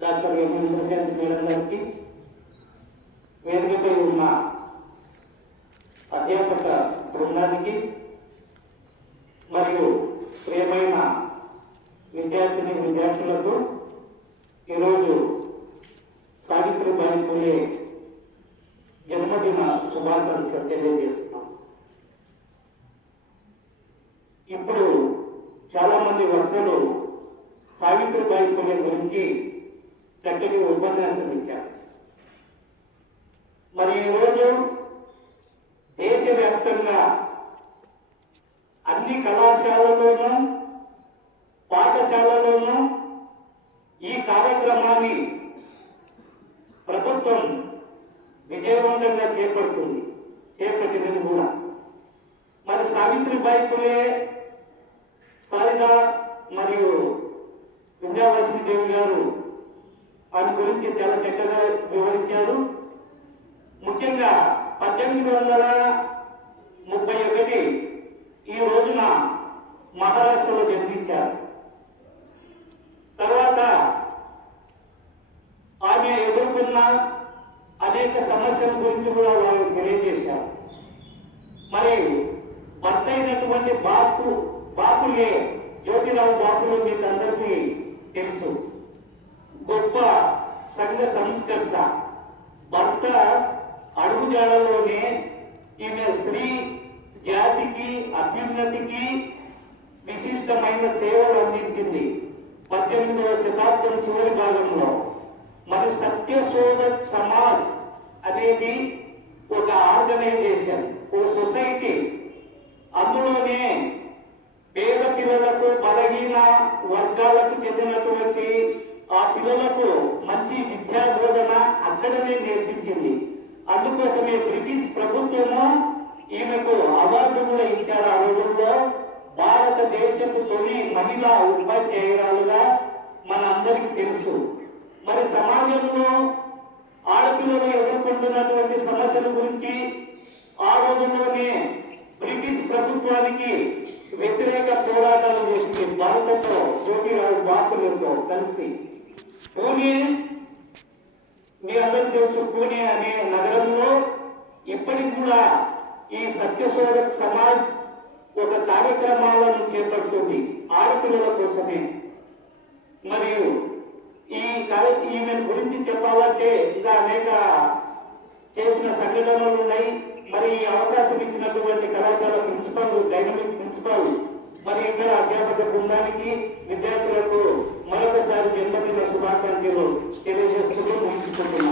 Doctor Prashanth madam గారికి, వేదికపై ఉన్న అధ్యాపక బృందానికి మరియు ప్రియమైన విద్యార్థులకు ఈరోజు సావిత్రిబాయి పూలే జన్మదిన శుభాకాంక్షలు తెలియజేస్తున్నాం. ఇప్పుడు చాలా మంది వక్తలు సావిత్రిబాయి పూలే గురించి చక్కటి ఉపన్యాసం ఇచ్చారు. మరి ఈరోజు దేశవ్యాప్తంగా అన్ని కళాశాలలోనూ పాఠశాలలోనూ ఈ కార్యక్రమాన్ని ప్రభుత్వం విజయవంతంగా చేపట్టినది కూడా. మరి సావిత్రిబాయి పూలే సారిద మరియు వింధ్యవాసిని దేవి గారు వాటి గురించి చాలా చక్కగా వివరించారు. ముఖ్యంగా 1831 ఈ రోజున మహారాష్ట్రలో జన్మించారు. తర్వాత ఆమె ఎదుర్కొన్న అనేక సమస్యల గురించి కూడా వారు తెలియజేశారు. మరి భర్త అయినటువంటి బాపులే జ్యోతిరావు బాపులు మీకు అందరికీ తెలుసు. గొప్ప సంఘ సంస్కర్త. భర్త అడుగుజాడలోనే ఈమె స్త్రీ జాతికి అభ్యున్నతికి విశిష్టమైన సేవలు అందించింది. 18వ శతాబ్దం చివరి భాగంలో మరి సత్యశోధ సమాజ్ అనేది ఒక ఆర్గనైజేషన్, ఒక సొసైటీ. అందులోనే పేద పిల్లలకు, బలహీన వర్గాలకు చెందినటువంటి ఆ పిల్లలకు మంచి విద్యా బోధన అక్కడనే నేర్పించింది. అందుకోసమే బ్రిటిష్ ప్రభుత్వము ఈమెకు అవార్డు కూడా ఇచ్చారు. ఆ రోజుల్లో భారతదేశపు తొలి మహిళా ఉపాధ్యాయురాలుగా మనందరికీ తెలుసు. మరి సమాజంలో ఆడపిల్లలు ఎదుర్కొంటున్నటువంటి సమస్యల గురించి ఆ రోజుల్లోనే బ్రిటిష్ ప్రభుత్వానికి వ్యతిరేక పోరాటాలు చేసింది. భారతంలో జ్యోతిరావు బాపులతో కలిసి పూణే, మీ అందరికీ తెలుసు, పూణే అనే నగరంలో ఇప్పటికి కూడా ఈ సత్యశోధక్ సమాజ్ ఒక కార్యక్రమాలను చేపడుతుంది ఆడపిల్లల కోసమే. మరియు ఈమె గురించి చెప్పాలంటే ఇంకా అనేక చేసిన సంఘటనలు ఉన్నాయి. మరి ఈ అవకాశం ఇచ్చినటువంటి కళాశాల ప్రిన్సిపల్, డైనమిక్ ప్రిన్సిపల్, మరి ఇతర అధ్యాపక బృందానికి, విద్యార్థులకు మరొకసారి జన్మదిన శుభాకాంక్షలు తెలియజేస్తూ ముగించుకుంటున్నాను.